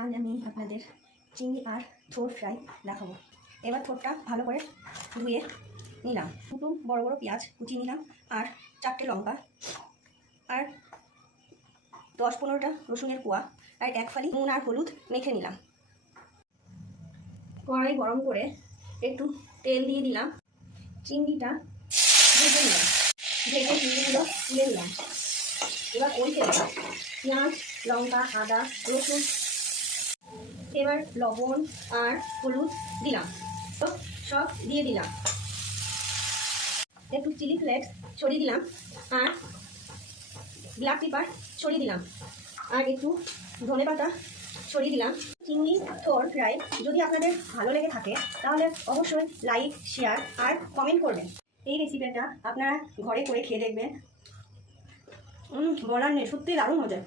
আজ আমি আপনাদের চিংড়ি আর থোড় ফ্রাই দেখাবো। এবার থোড়টা ভালো করে ধুয়ে নিলাম, দুটো বড় বড় পেঁয়াজ কুচিয়ে নিলাম, আর 4টে লঙ্কা, আর 10-15টা রসুনের কোয়া, আর 1 ফালি নুন আর হলুদ মেখে নিলাম। কড়াই গরম করে একটু তেল দিয়ে দিলাম, চিংড়িটা ভেজে নিলাম, ভেজে চিংড়িগুলো তুলে নিলাম। এবার ওই তেলে পেঁয়াজ, লঙ্কা, আদা, রসুন, এবার লবণ আর হলুদ দিলাম, তো সব দিয়ে দিলাম। একটু চিলি ফ্লেক্স ছড়িয়ে দিলাম, আর ব্ল্যাক পেপার ছড়িয়ে দিলাম, আর একটু ধনেপাতা ছড়িয়ে দিলাম। চিংড়ি থোড় ফ্রাই যদি আপনাদের ভালো লেগে থাকে তাহলে অবশ্যই লাইক, শেয়ার আর কমেন্ট করবেন। এই রেসিপিটা আপনারা ঘরে করে খেয়ে দেখবেন, বলার নেই, সত্যি দারুণ মজা।